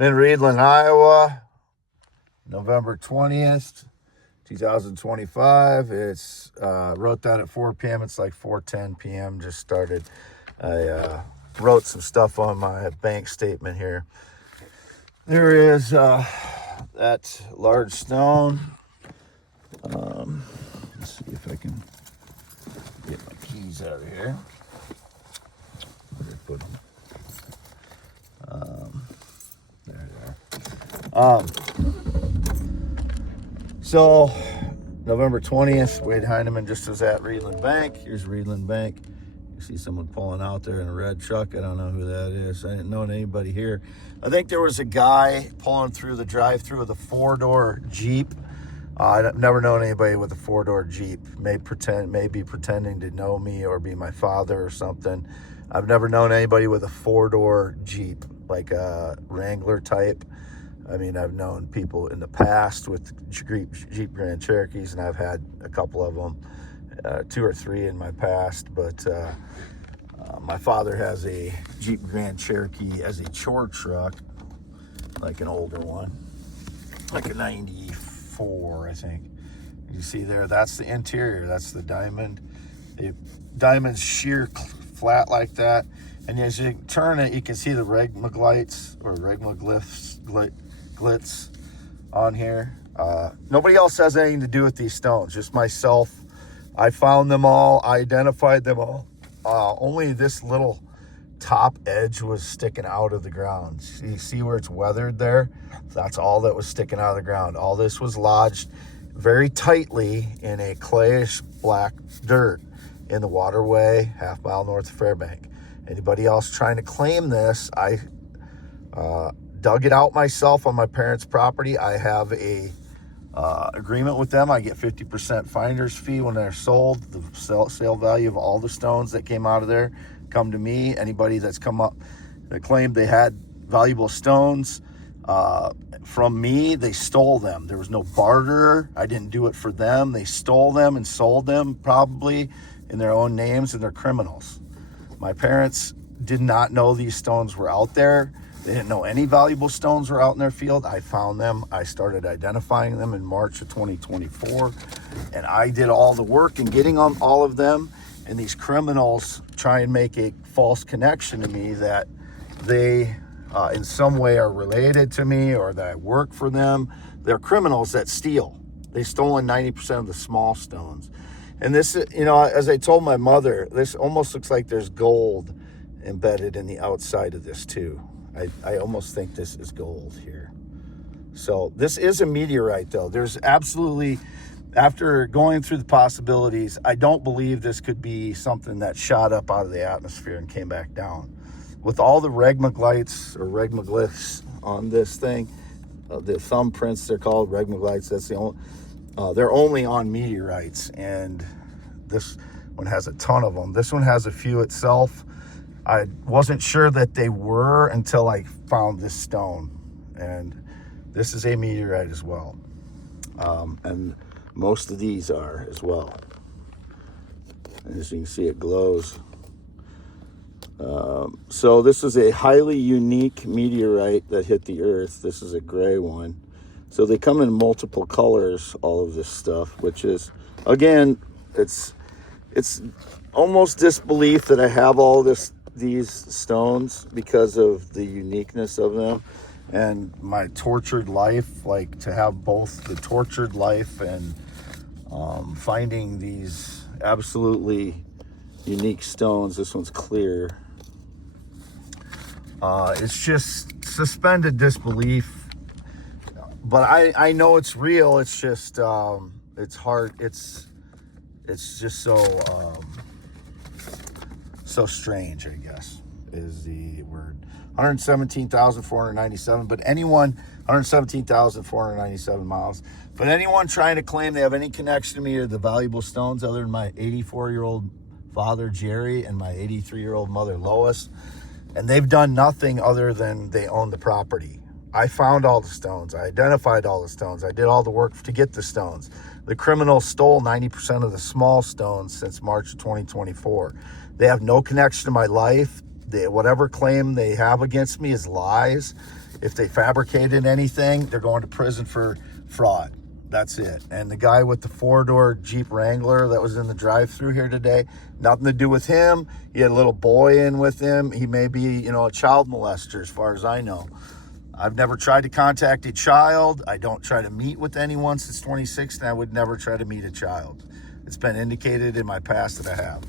I'm in Readlyn, Iowa, November 20th, 2025. It's wrote that at 4 p.m. It's like 4:10 p.m. Just started. I wrote some stuff on my bank statement here. There is that large stone. Let's see if I can get my keys out of here. Where did I put them? There they are. So, November 20th, Wade Heineman just was at Readlyn Bank. Here's Readlyn Bank. You see someone pulling out there in a red truck. I don't know who that is. I didn't know anybody here. I think there was a guy pulling through the drive-through with a four-door Jeep. I've never known anybody with a four-door Jeep. May be pretending to know me or be my father or something. I've never known anybody with a four-door Jeep, like a Wrangler type. I mean, I've known people in the past with Jeep Grand Cherokees, and I've had a couple of them, 2 or 3 in my past. But my father has a Jeep Grand Cherokee as a chore truck, like an older one, like a 94, I think. You see there, that's the interior. That's the diamond. The diamond's sheer flat like that. And as you turn it, you can see the regmaglyphs or glitz on here. Nobody else has anything to do with these stones, just myself. I found them all, I identified them all. Only this little top edge was sticking out of the ground. You see where it's weathered there? That's all that was sticking out of the ground. All this was lodged very tightly in a clayish black dirt in the waterway, half mile north of Fairbank. Anybody else trying to claim this, I dug it out myself on my parents' property. I have a agreement with them. I get 50% finder's fee when they're sold. The sale value of all the stones that came out of there come to me. Anybody that's come up that claimed they had valuable stones from me, they stole them. There was no barter. I didn't do it for them. They stole them and sold them, probably in their own names, and they're criminals. My parents did not know these stones were out there. They didn't know any valuable stones were out in their field. I found them. I started identifying them in March of 2024. And I did all the work in getting on all of them. And these criminals try and make a false connection to me that they in some way are related to me or that I work for them. They're criminals that steal. They've stolen 90% of the small stones. And this, you know, as I told my mother, this almost looks like there's gold embedded in the outside of this too. I almost think this is gold here. So this is a meteorite though. There's absolutely, after going through the possibilities, I don't believe this could be something that shot up out of the atmosphere and came back down. With all the regmaglyphs or regmaglyphs on this thing, the thumbprints, they're called regmaglyphs. That's the only, they're only on meteorites, and this one has a ton of them. This one has a few itself. I wasn't sure that they were until I found this stone, and this is a meteorite as well. And most of these are as well. And as you can see, it glows. So this is a highly unique meteorite that hit the earth. This is a gray one. So they come in multiple colors, all of this stuff, which is, again, it's almost disbelief that I have all these stones because of the uniqueness of them and my tortured life, like to have both the tortured life and finding these absolutely unique stones. This one's clear. It's just suspended disbelief, but I know it's real. It's just it's hard. It's just so strange, I guess, is the word. 117,497, but anyone, 117,497 miles. But anyone trying to claim they have any connection to me or the valuable stones other than my 84-year-old father, Jerry, and my 83-year-old mother, Lois, and they've done nothing other than they own the property. I found all the stones. I identified all the stones. I did all the work to get the stones. The criminals stole 90% of the small stones since March of 2024. They have no connection to my life. whatever claim they have against me is lies. If they fabricated anything, they're going to prison for fraud. That's it. And the guy with the 4-door Jeep Wrangler that was in the drive-through here today, nothing to do with him. He had a little boy in with him. He may be, a child molester as far as I know. I've never tried to contact a child. I don't try to meet with anyone since 2016. I would never try to meet a child. It's been indicated in my past that I have.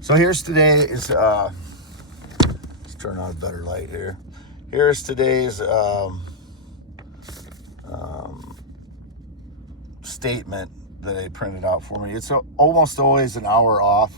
So here's today's, let's turn on a better light here. Here's today's statement that they printed out for me. It's almost always an hour off.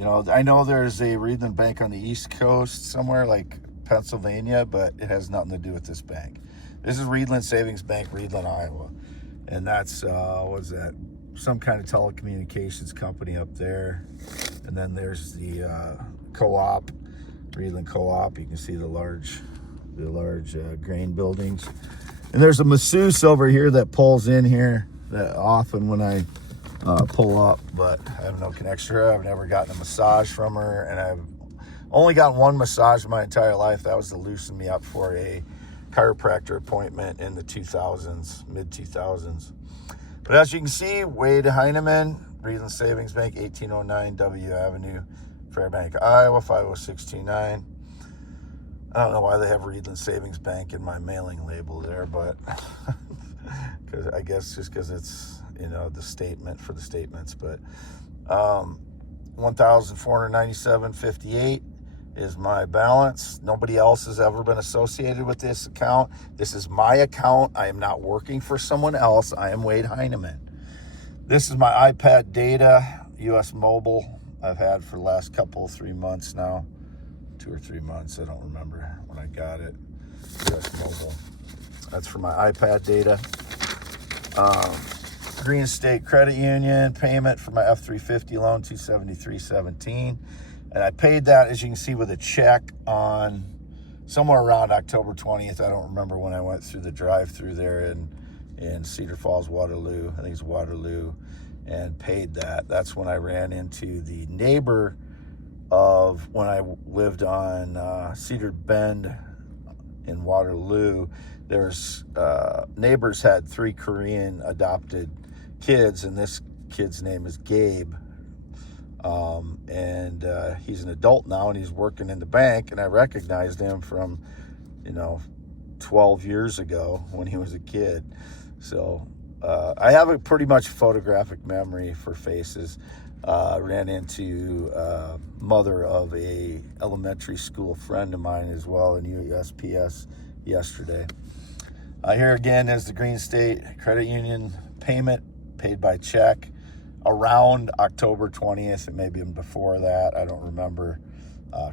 I know there's a Readlyn bank on the East Coast somewhere like Pennsylvania, but it has nothing to do with this bank. This is Readlyn Savings Bank, Readlyn, Iowa. And that's, what is that? Some kind of telecommunications company up there. And then there's the co-op, Readlyn Co-op. You can see the large grain buildings. And there's a masseuse over here that pulls in here that often when I pull up, but I have no connection to her. I've never gotten a massage from her, and I've only gotten one massage in my entire life. That was to loosen me up for a chiropractor appointment in the 2000s, mid-2000s. But as you can see, Wade Heineman, Readlyn Savings Bank, 1809 W Avenue, Fairbank, Iowa, 50629. I don't know why they have Readlyn Savings Bank in my mailing label there, but cause I guess just because it's, the statement for the statements. But $1,497.58 is my balance. Nobody else has ever been associated with this account. This is my account. I am not working for someone else. I am Wade Heineman. This is my iPad data, US Mobile, I've had for the last 3 months now. 2 or 3 months, I don't remember when I got it. US Mobile. That's for my iPad data. Green State Credit Union payment for my F-350 loan, $273.17. And I paid that, as you can see, with a check on somewhere around October 20th. I don't remember when I went through the drive-through there in Cedar Falls, Waterloo. I think it's Waterloo, and paid that. That's when I ran into the neighbor of when I lived on Cedar Bend in Waterloo. There's neighbors had 3 Korean adopted kids, and this kid's name is Gabe. And he's an adult now, and he's working in the bank, and I recognized him from 12 years ago when he was a kid. So I have a pretty much photographic memory for faces. Ran into mother of a elementary school friend of mine as well in USPS yesterday. Here again is the Green State Credit Union payment paid by check around October 20th. It may be before that. I don't remember.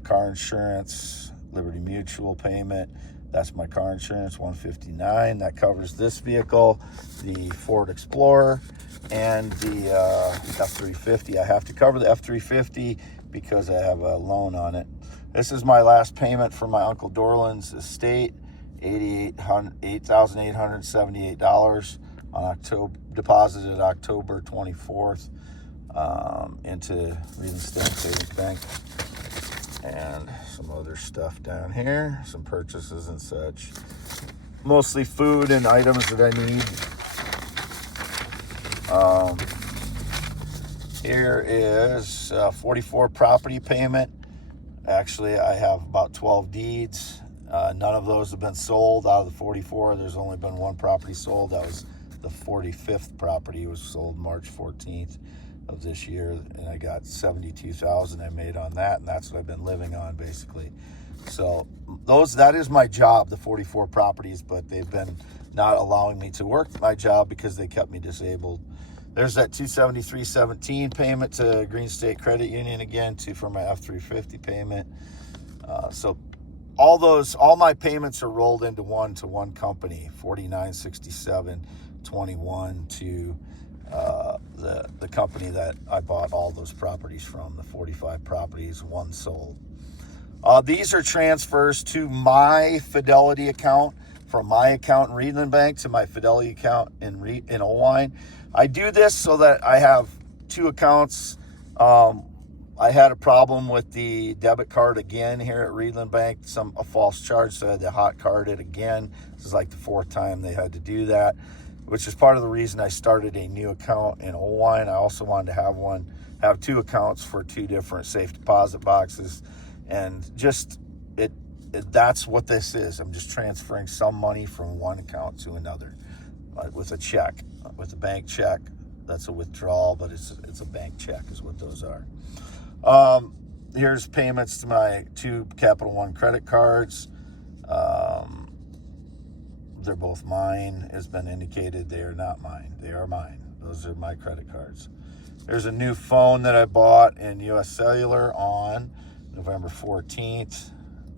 Car insurance, Liberty Mutual payment. That's my car insurance, $159. That covers this vehicle, the Ford Explorer, and the F-350. I have to cover the F-350 because I have a loan on it. This is my last payment for my Uncle Dorland's estate, $8,878 on deposited October 24th into Readlyn Savings Bank. And some other stuff down here, some purchases and such. Mostly food and items that I need. Here is 44 property payment. Actually, I have about 12 deeds. None of those have been sold. Out of the 44, there's only been one property sold. That was the 45th property. It was sold March 14th of this year, and I got $72,000 I made on that, and that's what I've been living on basically. So that is my job, the 44 properties, but they've been not allowing me to work my job because they kept me disabled. There's that $273.17 payment to Green State Credit Union again for my F-350 payment. So all my payments are rolled into one company, $49.67.21 to the company that I bought all those properties from, the 45 properties, one sold. These are transfers to my Fidelity account, from my account in Readlyn Bank to my Fidelity account in Owine. I do this so that I have 2 accounts. I had a problem with the debit card again here at Readlyn Bank, a false charge, so I had to hot card it again. This is like the 4th time they had to do that, which is part of the reason I started a new account in Hawaii. I also wanted to have 2 accounts for 2 different safe deposit boxes, and just that's what this is. I'm just transferring some money from one account to another with a check, with a bank check. That's a withdrawal, but it's a bank check is what those are. Here's payments to my 2 Capital One credit cards. They're both mine. It's been indicated they are not mine. They are mine. Those are my credit cards. There's a new phone that I bought in US Cellular on November 14th.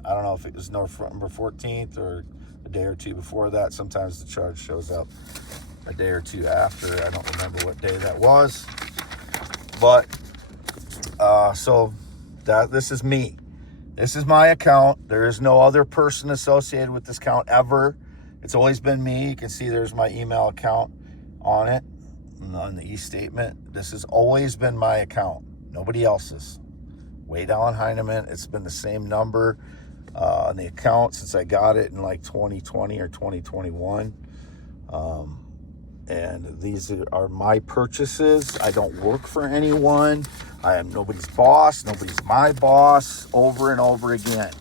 I don't know if it was November 14th or a day or 2 before that. Sometimes the charge shows up a day or 2 after. I don't remember what day that was. But so this is me. This is my account. There is no other person associated with this account ever. It's always been me. You can see there's my email account on it, on the e-statement. This has always been my account. Nobody else's. Wade Allen Heineman. It's been the same number on the account since I got it in like 2020 or 2021. And these are my purchases. I don't work for anyone. I am nobody's boss. Nobody's my boss, over and over again.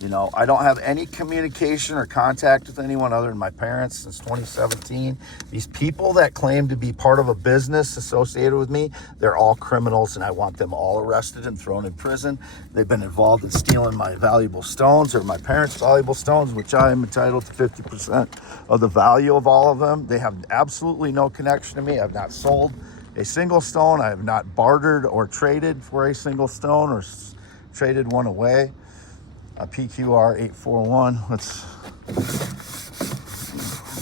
You know, I don't have any communication or contact with anyone other than my parents since 2017. These people that claim to be part of a business associated with me, they're all criminals, and I want them all arrested and thrown in prison. They've been involved in stealing my valuable stones, or my parents' valuable stones, which I am entitled to 50% of the value of all of them. They have absolutely no connection to me. I've not sold a single stone. I have not bartered or traded for a single stone or traded one away. A PQR 841. Let's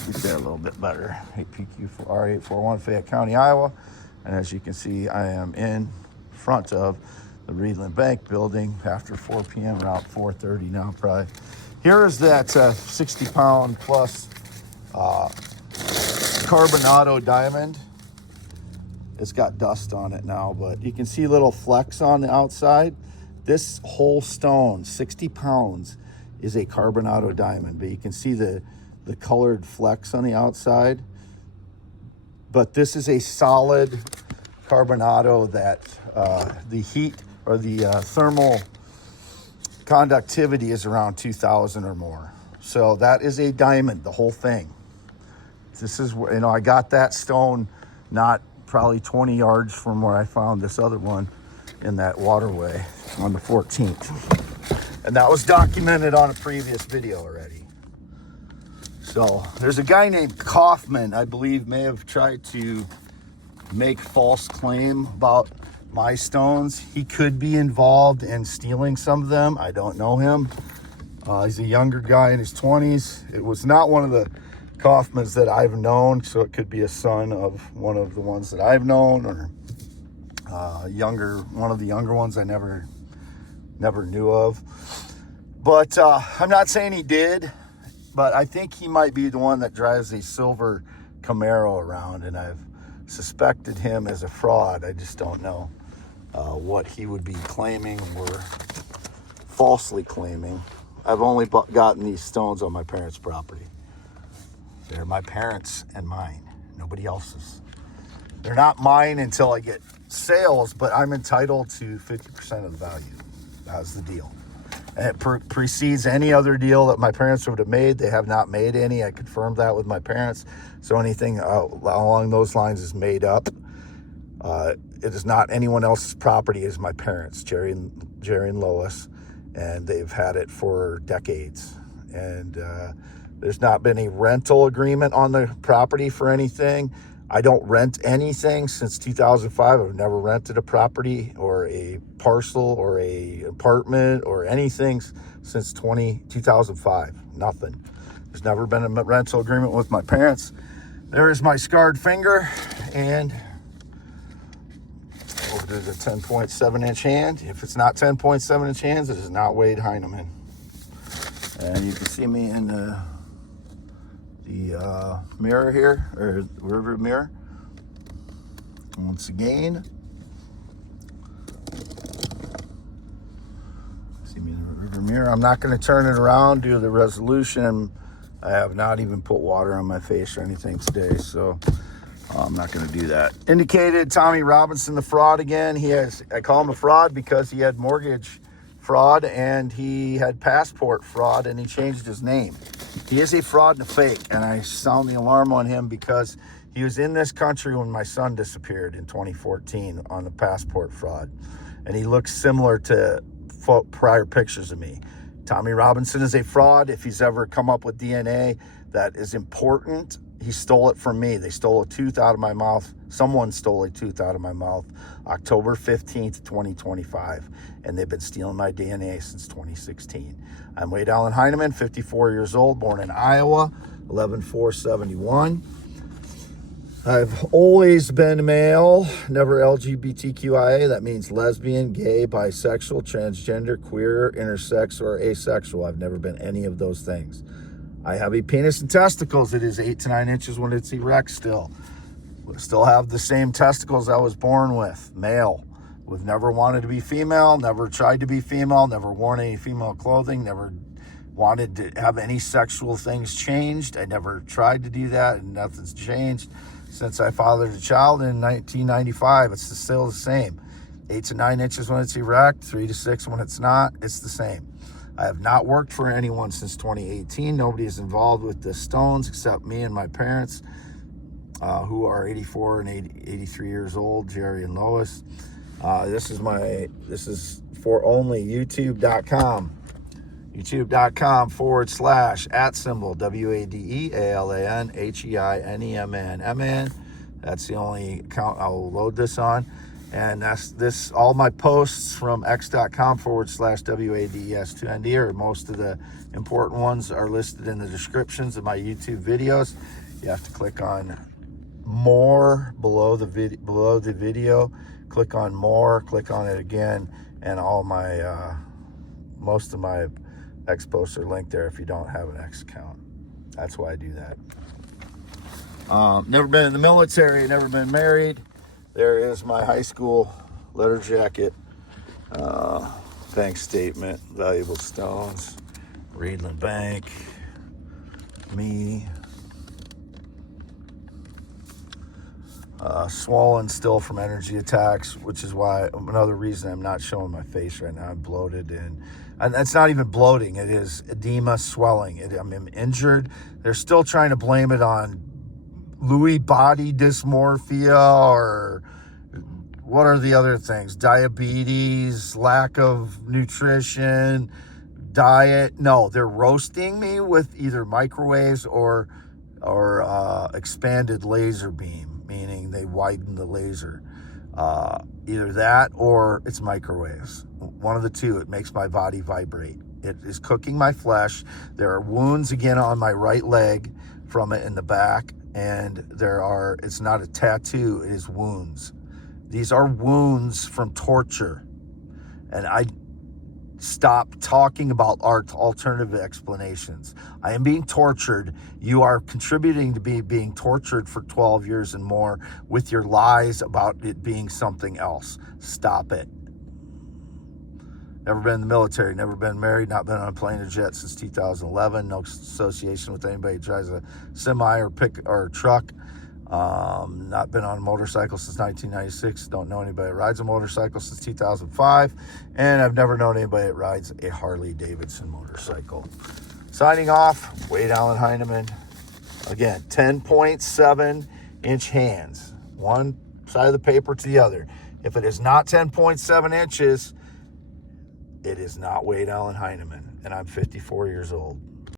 get there a little bit better. PQR 841, Fayette County, Iowa. And as you can see, I am in front of the Readlyn Bank building after 4 p.m., around 4:30 now, probably. Here is that 60-pound plus carbonado diamond. It's got dust on it now, but you can see little flecks on the outside. This whole stone, 60 pounds, is a carbonado diamond, but you can see the colored flecks on the outside. But this is a solid carbonado that the heat or the thermal conductivity is around 2,000 or more. So that is a diamond, the whole thing. This is, you know, I got that stone not probably 20 yards from where I found this other one in that waterway on the 14th. And that was documented on a previous video already. So there's a guy named Kaufman, I believe, may have tried to make false claim about my stones. He could be involved in stealing some of them. I don't know him. He's a younger guy in his 20s. It was not one of the Kaufmans that I've known, so it could be a son of one of the ones that I've known, or one of the younger ones I never knew of. But I'm not saying he did, but I think he might be the one that drives a silver Camaro around, and I've suspected him as a fraud. I just don't know what he would be claiming or falsely claiming. I've only gotten these stones on my parents' property. They're my parents and mine, nobody else's. They're not mine until I get sales, but I'm entitled to 50% of the value. That's the deal. And it precedes any other deal that my parents would have made. They have not made any. I confirmed that with my parents. So anything along those lines is made up. It is not anyone else's property. It is my parents, Jerry and Lois, and they've had it for decades. And there's not been a rental agreement on the property for anything. I don't rent anything since 2005. I've never rented a property or a parcel or a apartment or anything since 2005. Nothing. There's never been a rental agreement with my parents. There is my scarred finger, and over to the 10.7-inch hand. If it's not 10.7-inch hands, it is not Wade Heineman. And you can see me in the mirror here, or rearview mirror. Once again, mirror. I'm not going to turn it around, do the resolution. I have not even put water on my face or anything today, so I'm not going to do that. Indicated Tommy Robinson, the fraud again. I call him a fraud because he had mortgage fraud and he had passport fraud, and he changed his name. He is a fraud and a fake, and I sound the alarm on him because he was in this country when my son disappeared in 2014 on the passport fraud, and he looks similar to prior pictures of me. Tommy Robinson is a fraud. If he's ever come up with DNA that is important, he stole it from me. They stole a tooth out of my mouth. Someone stole a tooth out of my mouth October 15th, 2025, and they've been stealing my DNA since 2016. I'm Wade Allen Heineman, 54 years old, born in Iowa, 11/4/71. I've always been male, never LGBTQIA. That means lesbian, gay, bisexual, transgender, queer, intersex, or asexual. I've never been any of those things. I have a penis and testicles. It is 8 to 9 inches when it's erect still. We still have the same testicles I was born with, male. We've never wanted to be female, never tried to be female, never worn any female clothing, never wanted to have any sexual things changed. I never tried to do that, and nothing's changed since I fathered a child in 1995. It's still the same. 8 to 9 inches when it's erect, 3 to 6 when it's not. It's the same. I have not worked for anyone since 2018. Nobody is involved with the stones except me and my parents, who are 84 and 83 years old, Jerry and Lois. This is for only youtube.com. youtube.com/@ WADEALANHEINEMN. That's the only account I'll load this on. And that's all my posts from x.com/WADES2ND, or most of the important ones are listed in the descriptions of my YouTube videos. You have to click on more below the video. Click on more, click on it again, and all my most of my X posts are linked there if you don't have an X account. That's why I do that. Never been in the military, never been married. There is my high school letter jacket, bank statement, valuable stones, Readlyn Bank, me, swollen still from energy attacks, which is why another reason I'm not showing my face right now. I'm bloated, and that's not even bloating. It is edema, swelling. I'm injured. They're still trying to blame it on Lewy body dysmorphia, or what are the other things? Diabetes, lack of nutrition, diet. No, they're roasting me with either microwaves or expanded laser beam, meaning they widen the laser. Either that or it's microwaves. One of the two. It makes my body vibrate. It is cooking my flesh. There are wounds again on my right leg from it in the back, and it's not a tattoo, it is wounds. These are wounds from torture. And I stop talking about alternative explanations. I am being tortured. You are contributing to being tortured for 12 years and more with your lies about it being something else. Stop it. Never been in the military, never been married, not been on a plane or jet since 2011. No association with anybody who drives a semi or truck. Not been on a motorcycle since 1996. Don't know anybody that rides a motorcycle since 2005. And I've never known anybody that rides a Harley Davidson motorcycle. Signing off, Wade Allen Heineman. Again, 10.7 inch hands. One side of the paper to the other. If it is not 10.7 inches, it is not Wade Allen Heineman. And I'm 54 years old.